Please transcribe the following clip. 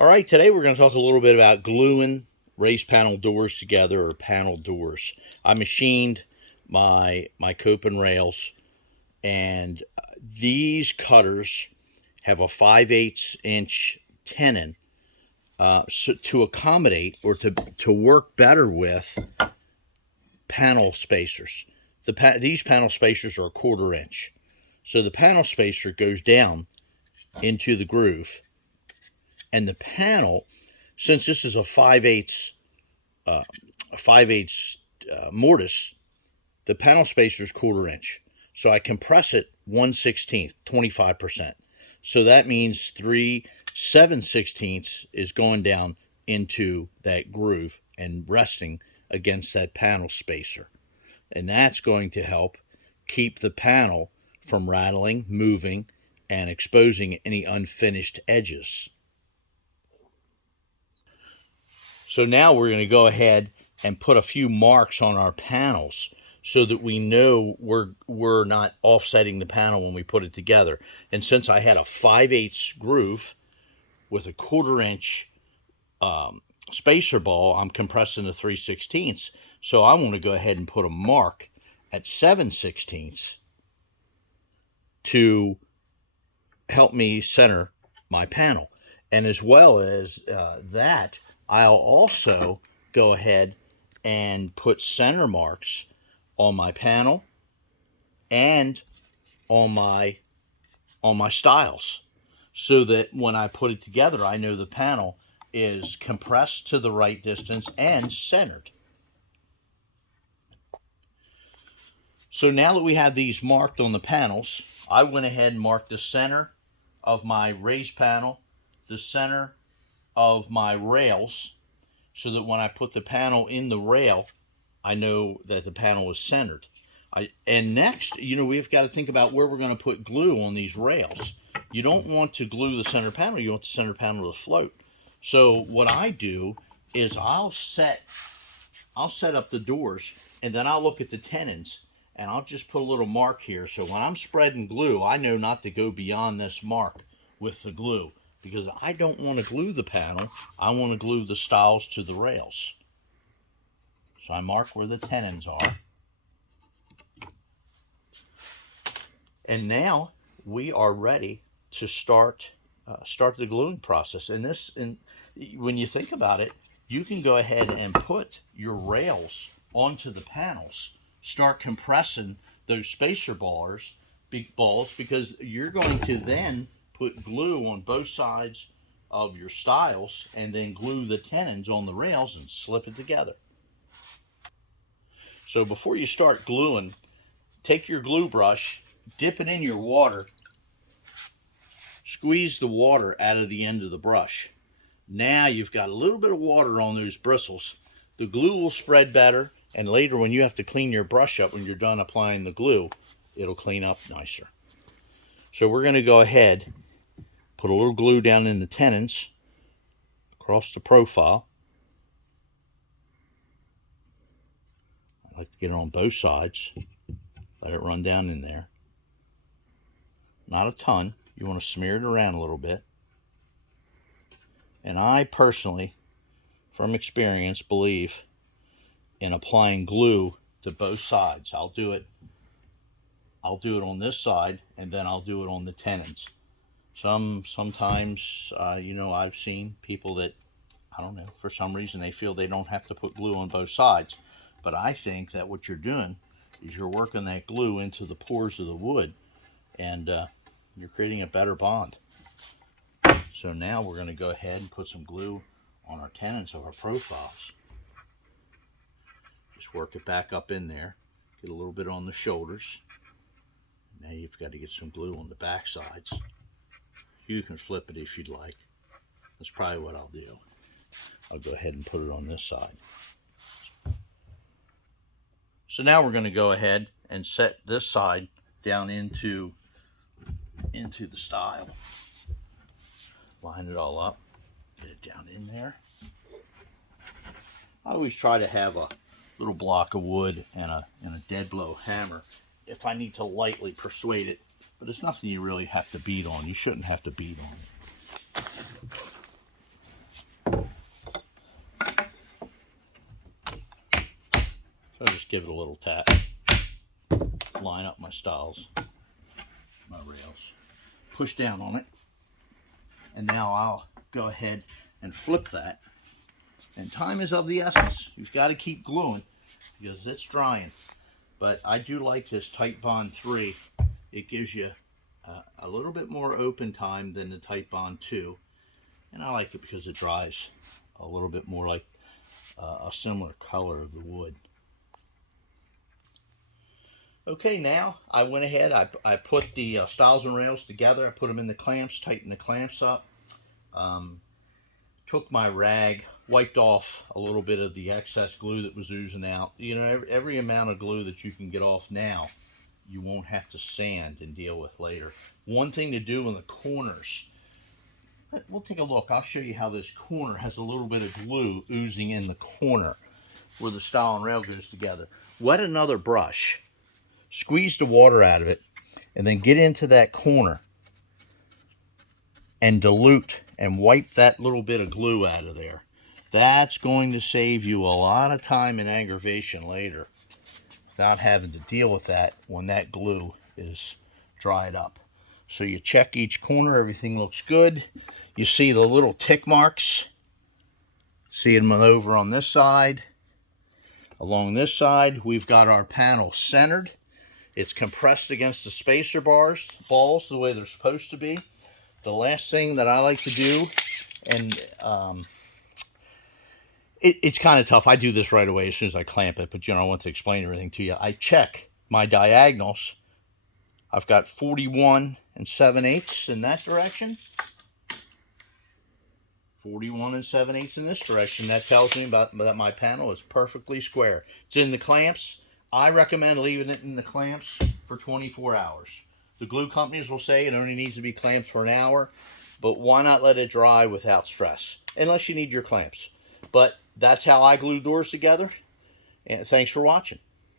All right, today we're going to talk a little bit about gluing raised panel doors together, or panel doors. I machined my Copen rails, and these cutters have a 5/8 inch tenon, so to accommodate or to work better with panel spacers. These panel spacers are a 1/4 inch, so the panel spacer goes down into the groove, and the panel, since this is a 5/8 mortise, the panel spacer is 1/4 inch. So I compress it 1/16, 25%. So that means 3 7/16 is going down into that groove and resting against that panel spacer. And that's going to help keep the panel from rattling, moving, and exposing any unfinished edges. So now we're going to go ahead and put a few marks on our panels so that we know we're not offsetting the panel when we put it together. And since I had a 5/8 groove with a 1/4 inch spacer ball, I'm compressing to 3/16. So I want to go ahead and put a mark at 7/16 to help me center my panel. And as well as that, I'll also go ahead and put center marks on my panel and on my stiles, so that when I put it together, I know the panel is compressed to the right distance and centered. So now that we have these marked on the panels, I went ahead and marked the center of my raised panel, the center of my rails, so that when I put the panel in the rail, I know that the panel is centered. And next, we've got to think about where we're going to put glue on these rails. You don't want to glue the center panel, you want the center panel to float. So what I do is I'll set up the doors, and then I'll look at the tenons, and I'll just put a little mark here. So when I'm spreading glue, I know not to go beyond this mark with the glue, because I don't want to glue the panel. I want to glue the stiles to the rails. So I mark where the tenons are. And now we are ready to start the gluing process. And when you think about it, you can go ahead and put your rails onto the panels, start compressing those spacer balls, because you're going to then put glue on both sides of your stiles, and then glue the tenons on the rails and slip it together. So before you start gluing, take your glue brush, dip it in your water, squeeze the water out of the end of the brush. Now you've got a little bit of water on those bristles. The glue will spread better, and later when you have to clean your brush up, when you're done applying the glue, it'll clean up nicer. So we're going to go ahead, put a little glue down in the tenons across the profile. I like to get it on both sides. Let it run down in there. Not a ton. You want to smear it around a little bit. And I personally, from experience, believe in applying glue to both sides. I'll do it on this side, and then I'll do it on the tenons. Sometimes I've seen people that, I don't know, for some reason they feel they don't have to put glue on both sides. But I think that what you're doing is you're working that glue into the pores of the wood, and you're creating a better bond. So now we're going to go ahead and put some glue on our tenons of our profiles. Just work it back up in there. Get a little bit on the shoulders. Now you've got to get some glue on the back sides. You can flip it if you'd like. That's probably what I'll do. I'll go ahead and put it on this side. So now we're going to go ahead and set this side down into the stile. Line it all up. Get it down in there. I always try to have a little block of wood and a dead blow hammer if I need to lightly persuade it. But it's nothing you really have to beat on. You shouldn't have to beat on it. give it a little tap. Line up my stiles, my rails. Push down on it. And now I'll go ahead and flip that. And time is of the essence. You've got to keep gluing because it's drying. But I do like this Titebond 3. It gives you a little bit more open time than the Titebond 2. And I like it because it dries a little bit more like a similar color of the wood. Okay, now I went ahead, I put the stiles and rails together. I put them in the clamps, tightened the clamps up. Took my rag, wiped off a little bit of the excess glue that was oozing out. You know, every amount of glue that you can get off now, you won't have to sand and deal with later. One thing to do in the corners, we'll take a look. I'll show you how this corner has a little bit of glue oozing in the corner where the stile and rail goes together. Wet another brush, squeeze the water out of it, and then get into that corner and dilute and wipe that little bit of glue out of there. That's going to save you a lot of time and aggravation later without having to deal with that when that glue is dried up. So you check each corner, everything looks good. You see the little tick marks. See them over on this side. Along this side, we've got our panel centered. It's compressed against the spacer balls the way they're supposed to be. The last thing that I like to do, and it's kind of tough. I do this right away as soon as I clamp it, but you know, I want to explain everything to you. I check my diagonals. I've got 41 7/8 in that direction. 41 7/8 in this direction. That tells me that my panel is perfectly square. It's in the clamps. I recommend leaving it in the clamps for 24 hours. The glue companies will say it only needs to be clamped for an hour, but why not let it dry without stress? Unless you need your clamps. But that's how I glue doors together. And thanks for watching.